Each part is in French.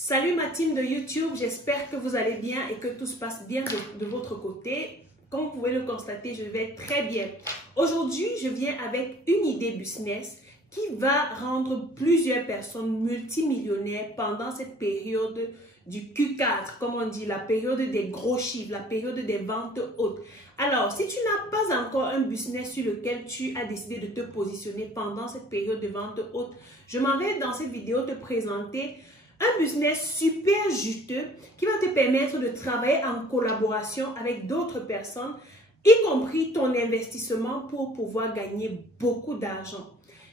Salut ma team de YouTube, j'espère que vous allez bien et que tout se passe bien de votre côté. Comme vous pouvez le constater, je vais très bien. Aujourd'hui, je viens avec une idée business qui va rendre plusieurs personnes multimillionnaires pendant cette période du Q4, comme on dit, la période des gros chiffres, la période des ventes hautes. Alors, si tu n'as pas encore un business sur lequel tu as décidé de te positionner pendant cette période de vente haute, je m'en vais dans cette vidéo te présenter un business super juteux qui va te permettre de travailler en collaboration avec d'autres personnes, y compris ton investissement pour pouvoir gagner beaucoup d'argent.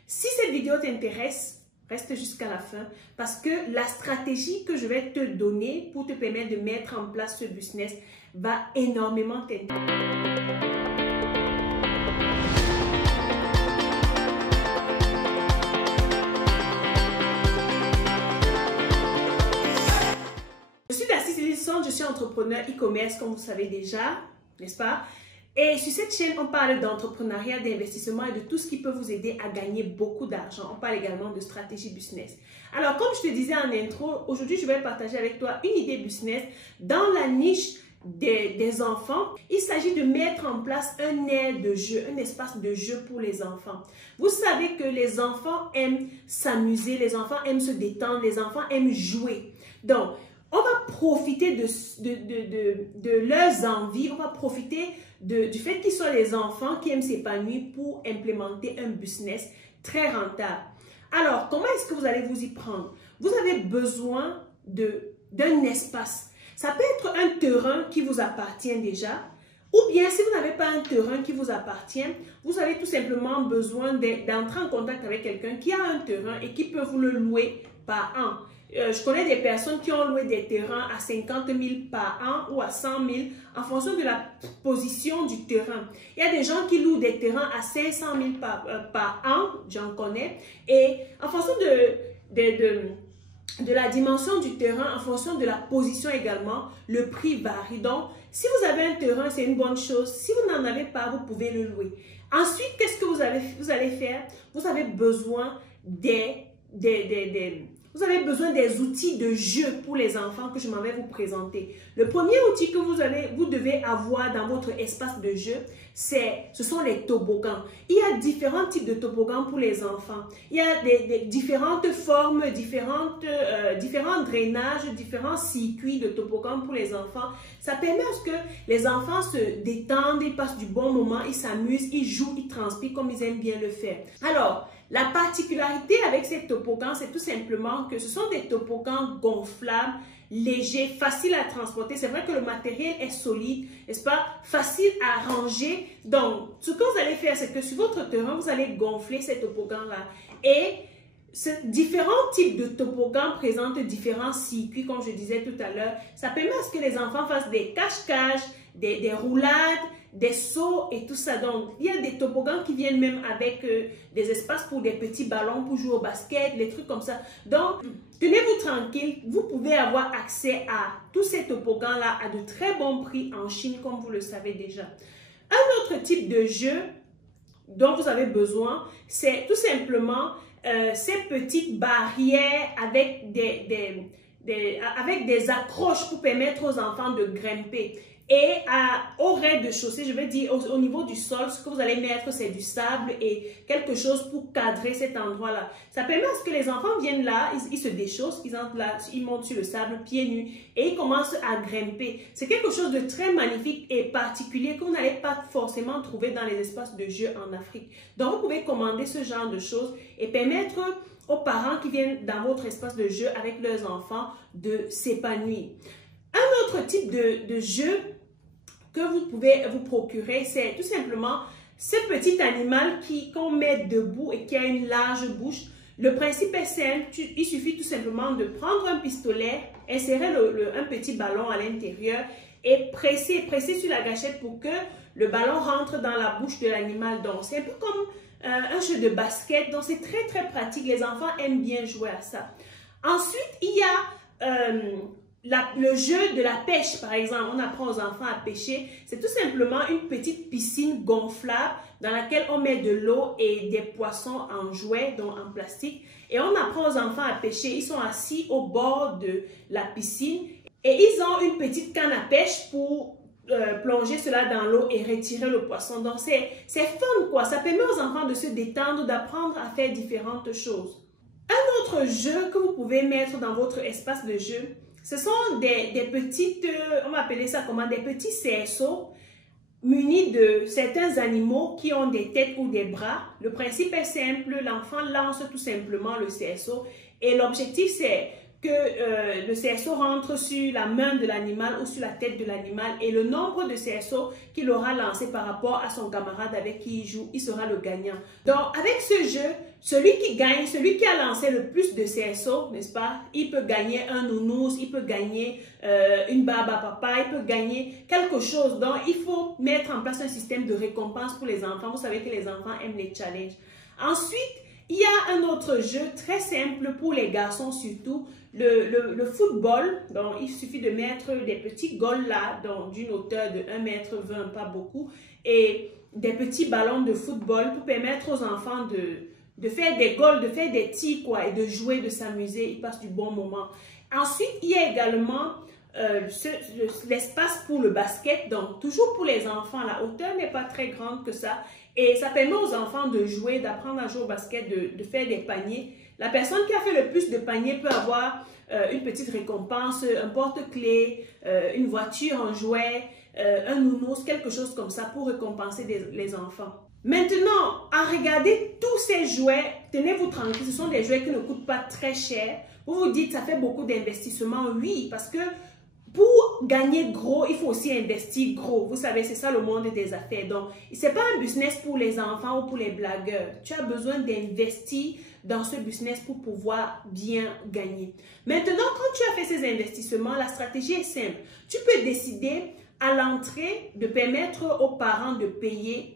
Si cette vidéo t'intéresse, reste jusqu'à la fin parce que la stratégie que je vais te donner pour te permettre de mettre en place ce business va énormément t'aider. Je suis entrepreneur e-commerce, comme vous savez déjà, n'est-ce pas? Et sur cette chaîne, on parle d'entrepreneuriat, d'investissement et de tout ce qui peut vous aider à gagner beaucoup d'argent. On parle également de stratégie business. Alors, comme je te disais en intro, aujourd'hui, je vais partager avec toi une idée business dans la niche des enfants. Il s'agit de mettre en place un aire de jeu, un espace de jeu pour les enfants. Vous savez que les enfants aiment s'amuser, les enfants aiment se détendre, les enfants aiment jouer. Donc, on va profiter de leurs envies, on va profiter du fait qu'ils soient les enfants qui aiment s'épanouir pour implémenter un business très rentable. Alors, comment est-ce que vous allez vous y prendre? Vous avez besoin d'un espace. Ça peut être un terrain qui vous appartient déjà, ou bien si vous n'avez pas un terrain qui vous appartient, vous avez tout simplement besoin d'entrer en contact avec quelqu'un qui a un terrain et qui peut vous le louer par an. Je connais des personnes qui ont loué des terrains à 50 000 par an ou à 100 000 en fonction de la position du terrain. Il y a des gens qui louent des terrains à 500 000 par an, j'en connais. Et en fonction de la dimension du terrain, en fonction de la position également, le prix varie. Donc, si vous avez un terrain, c'est une bonne chose. Si vous n'en avez pas, vous pouvez le louer. Ensuite, qu'est-ce que vous allez faire? Vous avez besoin vous avez besoin des outils de jeu pour les enfants que je m'en vais vous présenter. Le premier outil que vous devez avoir dans votre espace de jeu, ce sont les toboggans. Il y a différents types de toboggans pour les enfants. Il y a différentes formes, différents drainages, différents circuits de toboggans pour les enfants. Ça permet à ce que les enfants se détendent, ils passent du bon moment, ils s'amusent, ils jouent, ils transpirent comme ils aiment bien le faire. Alors, la particularité avec ces toboggans, c'est tout simplement que ce sont des toboggans gonflables, légers, faciles à transporter. C'est vrai que le matériel est solide, n'est-ce pas? Facile à ranger. Donc, ce que vous allez faire, c'est que sur votre terrain, vous allez gonfler ces toboggans-là. Et différents types de toboggans présentent différents circuits, comme je disais tout à l'heure. Ça permet à ce que les enfants fassent des cache-cache, des roulades, des sauts et tout ça. Donc, il y a des toboggans qui viennent même avec des espaces pour des petits ballons pour jouer au basket, les trucs comme ça. Donc, tenez-vous tranquille, vous pouvez avoir accès à tous ces toboggans-là à de très bons prix en Chine, comme vous le savez déjà. Un autre type de jeu dont vous avez besoin, c'est tout simplement ces petites barrières avec avec des accroches pour permettre aux enfants de grimper. Et au rez-de-chaussée, je veux dire au niveau du sol, ce que vous allez mettre, c'est du sable et quelque chose pour cadrer cet endroit-là. Ça permet à ce que les enfants viennent là, ils se déchaussent, ils entrent là, ils montent sur le sable pieds nus et ils commencent à grimper. C'est quelque chose de très magnifique et particulier que vous n'allez pas forcément trouver dans les espaces de jeu en Afrique. Donc, vous pouvez commander ce genre de choses et permettre aux parents qui viennent dans votre espace de jeu avec leurs enfants de s'épanouir. Un autre type de jeu que vous pouvez vous procurer, c'est tout simplement ce petit animal qu'on met debout et qui a une large bouche. Le principe est simple, il suffit tout simplement de prendre un pistolet, insérer un petit ballon à l'intérieur et presser sur la gâchette pour que le ballon rentre dans la bouche de l'animal. Donc, c'est un peu comme un jeu de basket, donc c'est très pratique. Les enfants aiment bien jouer à ça. Ensuite, il y a le jeu de la pêche, par exemple, on apprend aux enfants à pêcher. C'est tout simplement une petite piscine gonflable dans laquelle on met de l'eau et des poissons en jouets, donc en plastique. Et on apprend aux enfants à pêcher. Ils sont assis au bord de la piscine et ils ont une petite canne à pêche pour plonger cela dans l'eau et retirer le poisson. Donc, c'est fun, quoi. Ça permet aux enfants de se détendre, d'apprendre à faire différentes choses. Un autre jeu que vous pouvez mettre dans votre espace de jeu, ce sont des petites, on va appeler ça comment, des petits cerceaux munis de certains animaux qui ont des têtes ou des bras. Le principe est simple, l'enfant lance tout simplement le cerceau et l'objectif c'est que le cerceau rentre sur la main de l'animal ou sur la tête de l'animal et le nombre de cerceaux qu'il aura lancé par rapport à son camarade avec qui il joue, il sera le gagnant. Donc avec ce jeu, celui qui gagne, celui qui a lancé le plus de cerceaux, n'est-ce pas, il peut gagner un nounours, il peut gagner une barbe à papa, il peut gagner quelque chose. Donc il faut mettre en place un système de récompense pour les enfants. Vous savez que les enfants aiment les challenges. Ensuite, il y a un autre jeu très simple pour les garçons surtout, le football. Donc, il suffit de mettre des petits goals là, d'une hauteur de 1,20 m, pas beaucoup, et des petits ballons de football pour permettre aux enfants de faire des goals, de faire des tirs, quoi, et de jouer, de s'amuser. Ils passent du bon moment. Ensuite, il y a également l'espace pour le basket. Donc, toujours pour les enfants, la hauteur n'est pas très grande que ça. Et ça permet aux enfants de jouer, d'apprendre à jouer au basket, de faire des paniers. La personne qui a fait le plus de paniers peut avoir une petite récompense, un porte-clés, une voiture en jouet, un nounours, quelque chose comme ça pour récompenser les enfants. Maintenant, à regarder tous ces jouets, tenez-vous tranquille, ce sont des jouets qui ne coûtent pas très cher. Vous vous dites, ça fait beaucoup d'investissement. Oui, parce que pour gagner gros, il faut aussi investir gros. Vous savez, c'est ça le monde des affaires. Donc, ce n'est pas un business pour les enfants ou pour les blagueurs. Tu as besoin d'investir dans ce business pour pouvoir bien gagner. Maintenant, quand tu as fait ces investissements, la stratégie est simple. Tu peux décider à l'entrée de permettre aux parents de payer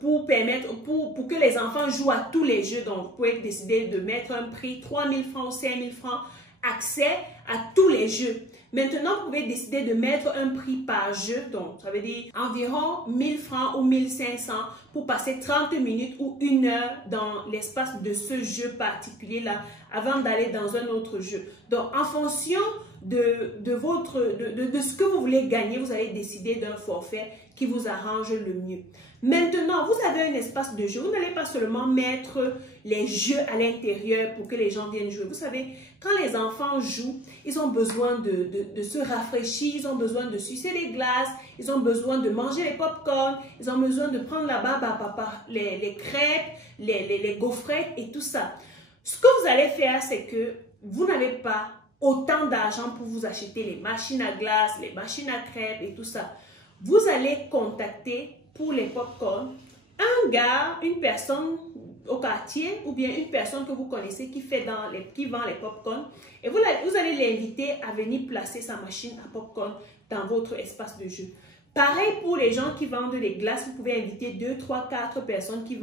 pour que les enfants jouent à tous les jeux. Donc, vous pouvez décider de mettre un prix 3 000 francs ou 5 000 francs, accès à tous les jeux. Maintenant, vous pouvez décider de mettre un prix par jeu. Donc, ça veut dire environ 1000 francs ou 1500 pour passer 30 minutes ou 1 heure dans l'espace de ce jeu particulier-là avant d'aller dans un autre jeu. Donc, en fonction de ce que vous voulez gagner, vous allez décider d'un forfait qui vous arrange le mieux. Maintenant, vous avez un espace de jeu. Vous n'allez pas seulement mettre les jeux à l'intérieur pour que les gens viennent jouer. Vous savez, quand les enfants jouent, ils ont besoin de se rafraîchir, ils ont besoin de sucer les glaces, ils ont besoin de manger les pop-corn, ils ont besoin de prendre la barbe à papa, les crêpes, les gaufrettes et tout ça. Ce que vous allez faire, c'est que vous n'avez pas autant d'argent pour vous acheter les machines à glace, les machines à crêpes et tout ça. Vous allez contacter pour les pop-corn un gars, une personne au quartier ou bien une personne que vous connaissez qui vend les pop-corn et vous allez l'inviter à venir placer sa machine à pop-corn dans votre espace de jeu. Pareil pour les gens qui vendent les glaces, vous pouvez inviter 2, 3, 4 personnes qui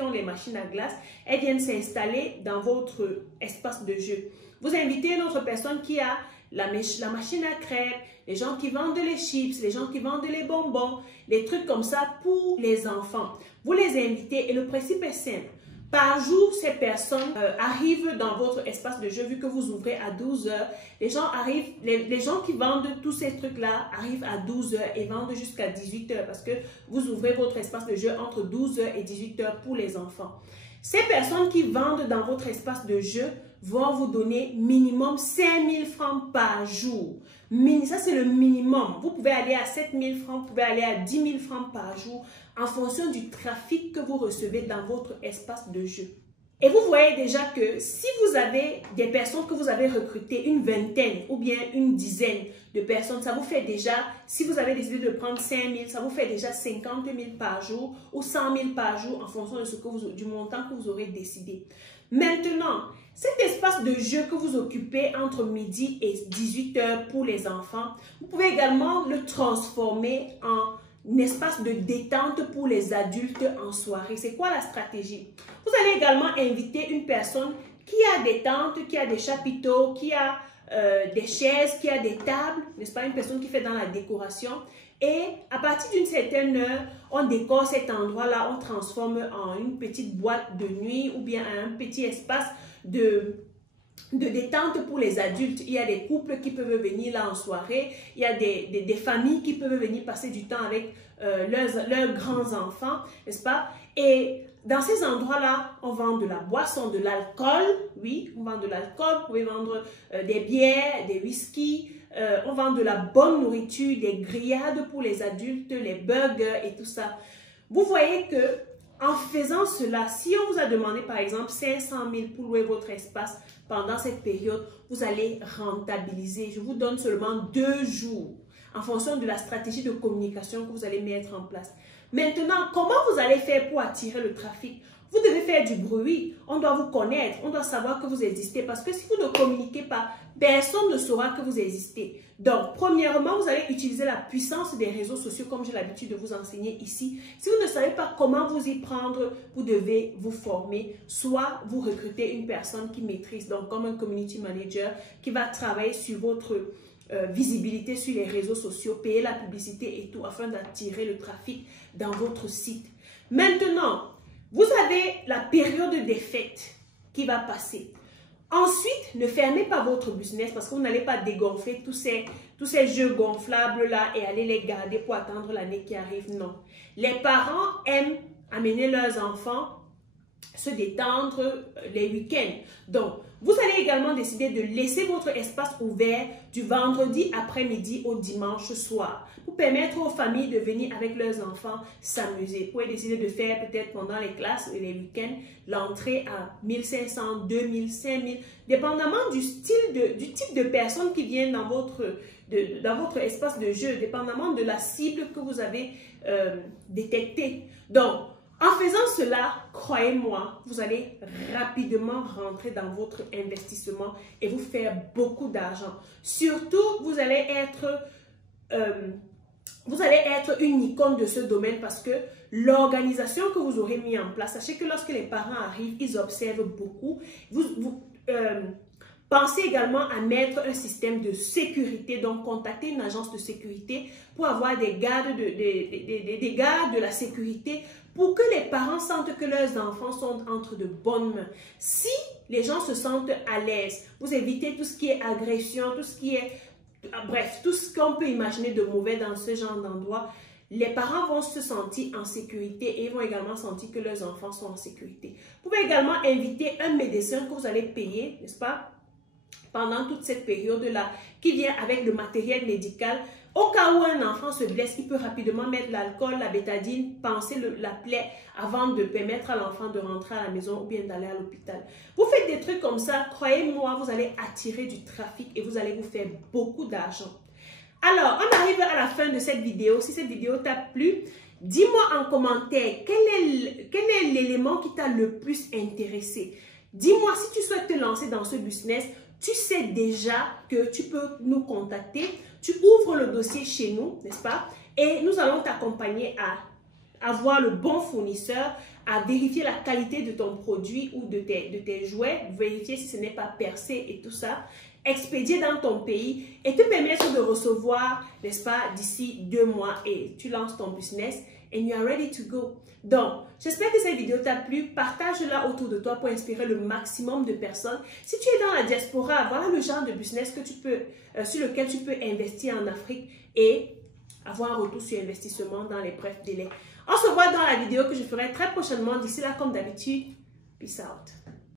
ont les machines à glace. Elles viennent s'installer dans votre espace de jeu. Vous invitez une autre personne qui a la machine à crêpes, les gens qui vendent les chips, les gens qui vendent les bonbons, les trucs comme ça pour les enfants. Vous les invitez et le principe est simple. Par jour, ces personnes arrivent dans votre espace de jeu vu que vous ouvrez à 12 h. Les gens qui vendent tous ces trucs-là arrivent à 12 h et vendent jusqu'à 18 h parce que vous ouvrez votre espace de jeu entre 12 h et 18 h pour les enfants. Ces personnes qui vendent dans votre espace de jeu vont vous donner minimum 5 000 francs par jour. Ça, c'est le minimum. Vous pouvez aller à 7 000 francs, vous pouvez aller à 10 000 francs par jour en fonction du trafic que vous recevez dans votre espace de jeu. Et vous voyez déjà que si vous avez des personnes que vous avez recrutées, une vingtaine ou bien une dizaine de personnes, ça vous fait déjà, si vous avez décidé de prendre 5 000, ça vous fait déjà 50 000 par jour ou 100 000 par jour en fonction du montant que vous aurez décidé. Maintenant, cet espace de jeu que vous occupez entre midi et 18 h pour les enfants, vous pouvez également le transformer en un espace de détente pour les adultes en soirée. C'est quoi la stratégie? Vous allez également inviter une personne qui a des tentes, qui a des chapiteaux, qui a des chaises, qui a des tables, n'est-ce pas, une personne qui fait dans la décoration. Et à partir d'une certaine heure, on décore cet endroit-là, on transforme en une petite boîte de nuit ou bien un petit espace de détente pour les adultes. Il y a des couples qui peuvent venir là en soirée, il y a des familles qui peuvent venir passer du temps avec leurs grands-enfants, n'est-ce pas? Et dans ces endroits-là, on vend de la boisson, de l'alcool, oui, on vend de l'alcool, vous pouvez vendre des bières, des whisky, on vend de la bonne nourriture, des grillades pour les adultes, les burgers et tout ça. Vous voyez que en faisant cela, si on vous a demandé par exemple 500 000 pour louer votre espace pendant cette période, vous allez rentabiliser. Je vous donne seulement 2 jours en fonction de la stratégie de communication que vous allez mettre en place. Maintenant, comment vous allez faire pour attirer le trafic? Vous devez faire du bruit, on doit vous connaître, on doit savoir que vous existez parce que si vous ne communiquez pas, personne ne saura que vous existez. Donc, premièrement, vous allez utiliser la puissance des réseaux sociaux comme j'ai l'habitude de vous enseigner ici. Si vous ne savez pas comment vous y prendre, vous devez vous former, soit vous recrutez une personne qui maîtrise, donc comme un community manager qui va travailler sur votre visibilité sur les réseaux sociaux, payer la publicité et tout afin d'attirer le trafic dans votre site. Maintenant, vous avez la période des fêtes qui va passer. Ensuite, ne fermez pas votre business parce que vous n'allez pas dégonfler tous ces jeux gonflables là et aller les garder pour attendre l'année qui arrive. Non. Les parents aiment amener leurs enfants se détendre les week-ends. Donc, vous allez également décider de laisser votre espace ouvert du vendredi après-midi au dimanche soir pour permettre aux familles de venir avec leurs enfants s'amuser. Vous pouvez décider de faire peut-être pendant les classes et les week-ends l'entrée à 1500, 2000, 5000, dépendamment du type de personnes qui viennent dans votre espace de jeu, dépendamment de la cible que vous avez détectée. Donc, en faisant cela, croyez-moi, vous allez rapidement rentrer dans votre investissement et vous faire beaucoup d'argent. Surtout, vous allez être une icône de ce domaine parce que l'organisation que vous aurez mis en place, sachez que lorsque les parents arrivent, ils observent beaucoup. Pensez également à mettre un système de sécurité, donc contactez une agence de sécurité pour avoir des gardes de la sécurité pour que les parents sentent que leurs enfants sont entre de bonnes mains. Si les gens se sentent à l'aise, vous évitez tout ce qui est agression, tout ce qui est, bref, tout ce qu'on peut imaginer de mauvais dans ce genre d'endroit, les parents vont se sentir en sécurité et ils vont également sentir que leurs enfants sont en sécurité. Vous pouvez également inviter un médecin que vous allez payer, n'est-ce pas, pendant toute cette période-là, qui vient avec le matériel médical. Au cas où un enfant se blesse, il peut rapidement mettre l'alcool, la bétadine, panser la plaie avant de permettre à l'enfant de rentrer à la maison ou bien d'aller à l'hôpital. Vous faites des trucs comme ça, croyez-moi, vous allez attirer du trafic et vous allez vous faire beaucoup d'argent. Alors, on arrive à la fin de cette vidéo. Si cette vidéo t'a plu, dis-moi en commentaire quel est l'élément qui t'a le plus intéressé. Dis-moi si tu souhaites te lancer dans ce business. Tu sais déjà que tu peux nous contacter, tu ouvres le dossier chez nous, n'est-ce pas? Et nous allons t'accompagner à avoir le bon fournisseur, à vérifier la qualité de ton produit ou de tes jouets, vérifier si ce n'est pas percé et tout ça, expédier dans ton pays et te permettre de recevoir, n'est-ce pas, d'ici 2 mois et tu lances ton business and you are ready to go. Donc, j'espère que cette vidéo t'a plu. Partage-la autour de toi pour inspirer le maximum de personnes. Si tu es dans la diaspora, voilà le genre de business que tu peux, sur lequel tu peux investir en Afrique et avoir un retour sur investissement dans les brefs délais. On se voit dans la vidéo que je ferai très prochainement. D'ici là, comme d'habitude, peace out.